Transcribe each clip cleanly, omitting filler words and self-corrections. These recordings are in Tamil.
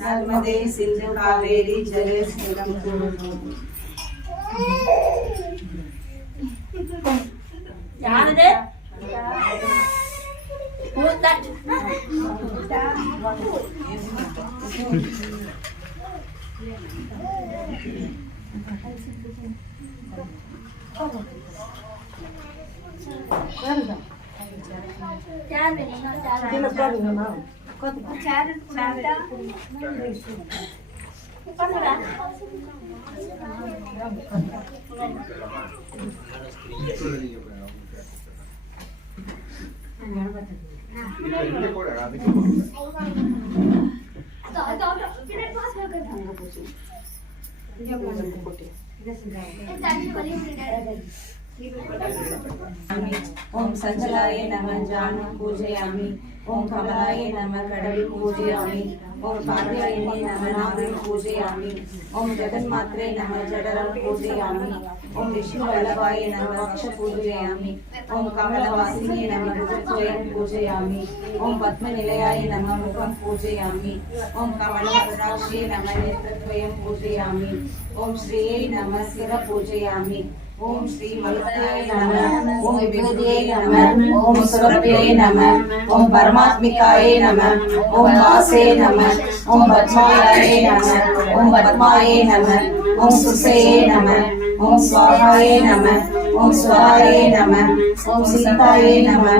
नर्मदे सिंधु कावेरी जलेस्मिन् कुरु। யாரது ओम संजलाय नमः जानु पूजयामि। ओम कमलाय नमः कडवि पूजयामि। ओम कात्यायने नमः नागं पूजयामि। ओम जगन्मात्रे नमः जडरं पूजयामि। ओम विष्णुवल्लभाय नमः वक्ष पूजयामि। ओम कमलवासिने नमः भुजद्वयं पूजयामि। ओम पद्मनिलयाय नमः मुखं पूजयामि। ओम कमलपत्राक्षे नमः नेत्रद्वयं पूजयामि। ओम श्रिये नमः शिर पूजयामि। ओम श्री मलयाय नमः। ओम विभूतये नमः। ओम सुरभये नमः। ओम परमात्मिकाय नमः। ओम वासे नमः। ओम पद्मालये नमः। ओम पद्माय नमः। ओम सुसये नमः। ओम स्वाहाय नमः। ओम स्वाहाय नमः। ओम सीताय नमः।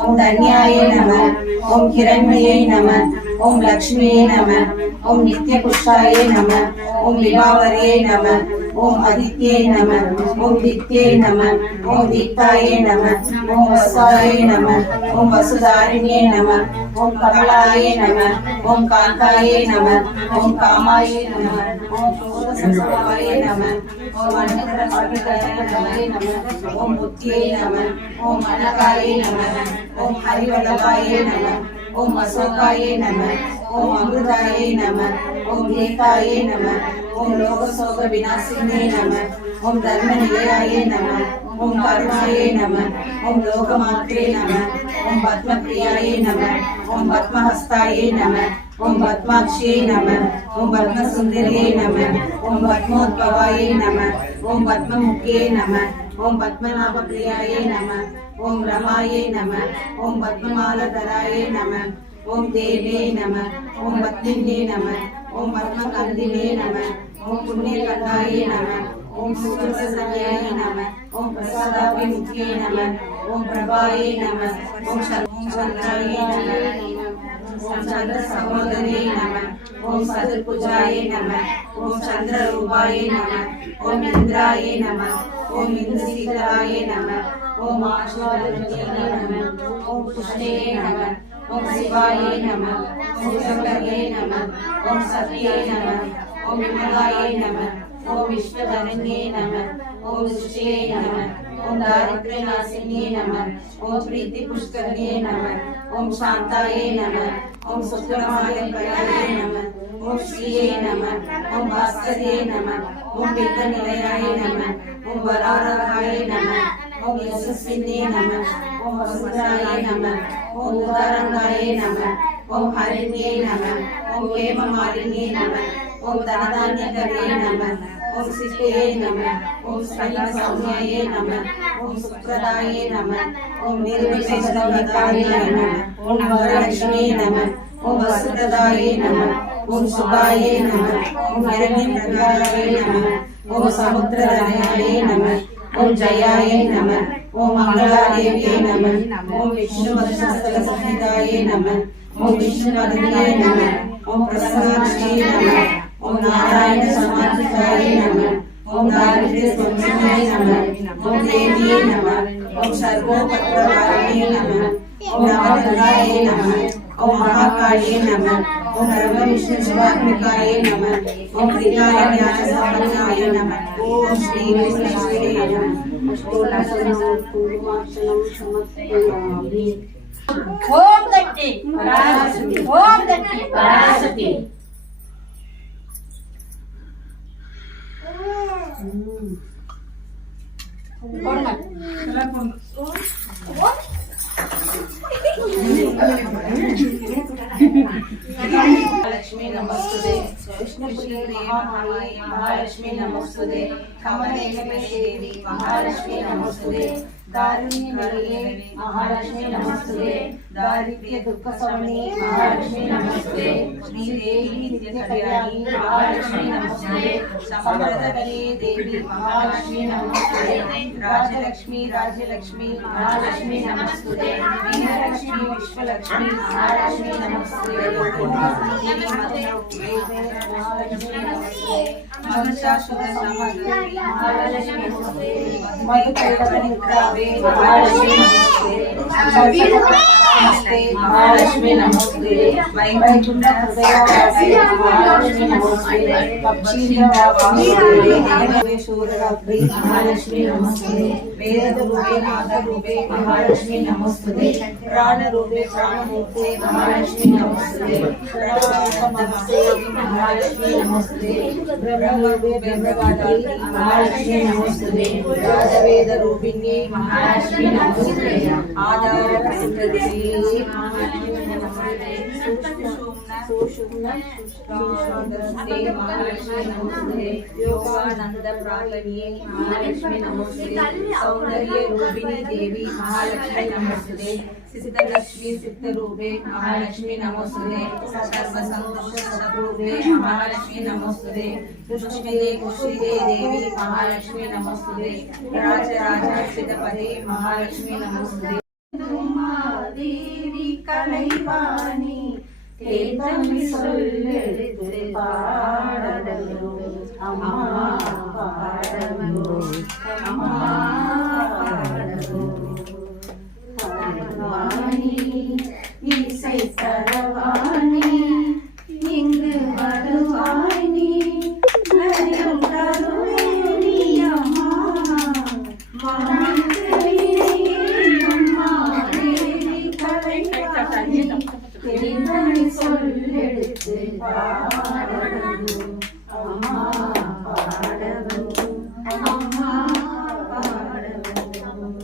ओम धन्याय नमः। ओम हिरण्मये नमः। ओम लक्ष्मीये नमः। ओम नित्यपुष्टाय नमः। ओम विभावर्ये नमः। ओम आदित्ये नमः। ओम दित्ये नमः। ओम दीप्ताय नमः। ओम वसाय नमः। ओम वसुधारिण्ये नमः। ओम कमलाय नमः। ओम कांताय नमः। ओम कामाय नमः। ओम शोधसंभवाय नमः। ओम अन्नप्रसादाय नमः। ओम बुद्धिये नमः। ओम अनकाय नमः। ओम हरिवल्लभाय नमः। ओम अशोकाय नमः। ओम अमृताय नमः। ओम गीताय नमः। ओम लोकशोक विनाशिने नमः। ओम धर्मनिलयाय नमः। ओम करुणाय नमः। ओम लोकमात्रे नमः। ओम पद्मप्रियाय नमः। ओम पद्महस्ताय नमः। ओम पद्माक्षे नमः। ओम पद्मसुंदर्ये नमः। ओम पद्मोद्भवाय नमः। ओम पद्ममुखे नमः। ओम पद्मनाभप्रियाय नमः। ओम रमाय नमः। ओम पद्ममालधराय नमः। ओम देवे नमः। ओम पद्मिने नमः। ओम पद्मकन्दिने नमः। ओम पुण्यकन्दाय नमः। ओम सूर्यप्रसन्नाय नमः। ओम प्रसादाभिमुख्ये नमः। ओम प्रभाय नमः। ओम चंद्राय नमः। ओम चंद्र सहोदरे नमः। ओम सदर्भुजाय नमः। ओम चंद्ररूपाय नमः। ओम इंद्राय नमः। ओम इंद्रशीतलाय नमः। ओम आश्वादनये नमः। ओम पुष्णे नमः। ओम शिवाय नमः। ओम शंकरे नमः। ओम सत्ये नमः। ओम विमलाय नमः। ओम विश्वधरण्ये नमः। ओम सुष्ये नमः। ओम दारिद्र्यनाशिन्ये नमः। ओम प्रीतिपुष्करणे नमः। ओम शांताय नमः। ओम सुब्रह्मण्याय नमः। ओम श्रिये नमः। ओम भास्कर्ये नमः। ओम विद्यानिलयाय नमः। ओम वराराय नमः। ओम यशस्विने नमः। ओम वसुधाय नमः। ओम उदारंगाय नमः। ओम हरिण्ये नमः। ओम हेममालिन्ये नमः। ओम धनधान्यकरे नमः। ओम सिद्धये नमः ओम सौम्याये नमः ओम सुप्रदाये नमः ओम निर्विशेषगताये नमः ओम वरलक्ष्मी नमः ओम वसुप्रदाये नमः ओम शुभाये नमः ओम हिरण्यप्रकाराय नमः ओम समुद्रधनाय नमः ओम जयाय नमः ओम मंगलादेव्यै नमः ओम विष्णुवक्षस्थलसहिताय नमः ओम विष्णुपदये नमः ओम प्रसन्नाक्षी नमः ओम नारायण समाधिकाय नमः ओम दारिद्र्यसंहाय नमः ओम देव्यै नमः ओम सर्वोपद्रवाय नमः ओम नवदुर्गायै नमः ओम महाकाल्यै नमः ओम ब्रह्मविष्णुशिवात्मिकायै नमः ओम त्रिकालज्ञानसम्पन्नाय नमः ओम श्री विष्णुश्रीये नमः ओम दट्टी पराशक्ति ओम दट्टी पराशक्ति लक्ष्मी नमस्तुते विष्णुप्रिये महालक्ष्मी नमस्तुते कमलेश्वरी देवी महालक्ष्मी नमस्तुते दारुण्यमये महालक्ष्मी नमस्तुते दारिद्र्य दुःख सवनी महालक्ष्मी नमस्तुते श्रीदेवी नित्यकल्याणी महालक्ष्मी नमस्तुते समृद्धकरे देवी महालक्ष्मी नमस्तुते राजलक्ष्मी राज्यलक्ष्मी महालक्ष्मी नमस्तुते वीरलक्ष्मी विश्वलक्ष्मी महालक्ष्मी नमस्तुते महालक्ष्मी नमस्तुते महिषासुर समादेवी महालक्ष्मी नमस्तुते मधुकैटभनिद्रावे महालक्ष्मी नमस्ते महालक्ष्मी नमस्ते वैकुंठ हृदयवासी महालक्ष्मी नमस्ते पक्षीन्द्रवासी शूररात्रि महालक्ष्मी नमस्ते वेदरूपे नादरूपे महालक्ष्मी नमस्ते प्राणरूपे प्राणमूर्ते महालक्ष्मी नमस्ते प्रणवरूपमस्ते महालक्ष्मी नमस्ते ब्रह्मरूपे ब्रह्मवादी महालक्ष्मी नमस्ते राजवेदरूपिण्ये महालक्ष्मी नमस्ते आधार प्रसिद्धि महालक्ष्मी नमस्ते सुषुम्ना सुषुम्ना महालक्ष्मी नमस्ते योगानंद प्राकण्ये महालक्ष्मी नमस्ते सौंदर्य रूपिणी देवी महालक्ष्मी नमस्ते सिद्धलक्ष्मी सिद्धरूपे महालक्ष्मी नमस्ते सर्वसंतोष स्वरूपे महालक्ष्मी नमस्ते दुष्टिदे कुशिदे देवी महालक्ष्मी नमस्ते राजराजार्चितपदे महालक्ष्मी नमस्ते देवी कலைவாணி தேதமி சொல்லெடுத்து பாடலோ அம்மா பாடலோ அம்மா பாடலோ வாணி இசை தரவாணி இங்கு வருவாய் நீ நயம் தருவேணி அம்மா சொல்லெடுத்து பாடலும் அம்மா பாடலும் அம்மா பாடலும்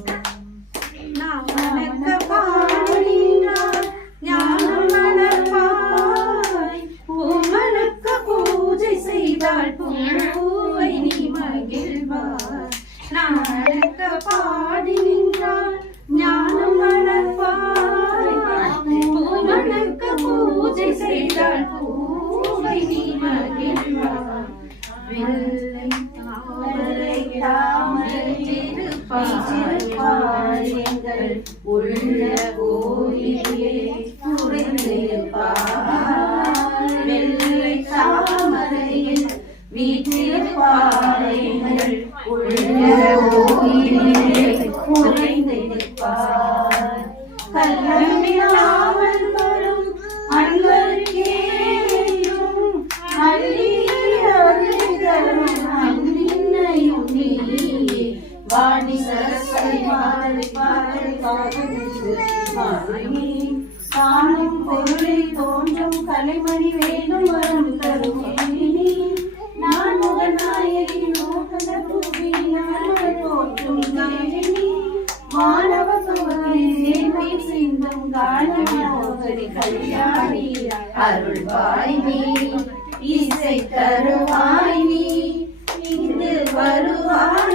நாம் மனக்க பாடினார் ஞானம் மலர்வாய் பூமணக்க பூஜை செய்தால் பூவை நீ மகிழ்வாய் நாம் மனக்க பாடினார் ஞானம் மலர்வாய் பூமணக்க பூஜை செய்தால் பூவை நீ மகிழ்வாய் வெள்ளை தாமரை திருப்பாய் எங்கள் உள்ள கோயிலே புரிந்திருப்பாய் வெள்ளை தாமரையில் வீற்றிருப்பாய் எங்கள் உள்ள கோயிலே புரிந்திருப்பாய் கல்லமில்லாமல் வரும் அன்பருக்கேயும் அள்ளியருளும் அன்னின்னையும் நீயே வாடி சரஸ்வதி மாதவி பாதவி பாதவி காணும் பொருளை தோன்றும் கலைமணி வேணும் வரும் தரும் நான் முகநாயகி மோகன ரூபி நான் போற்றும் தேவி மாணவ சுவரி சிந்தும் காணி கல்யாணி அருள்வாய் நீ இசை தருவாய் நீ வருவாய்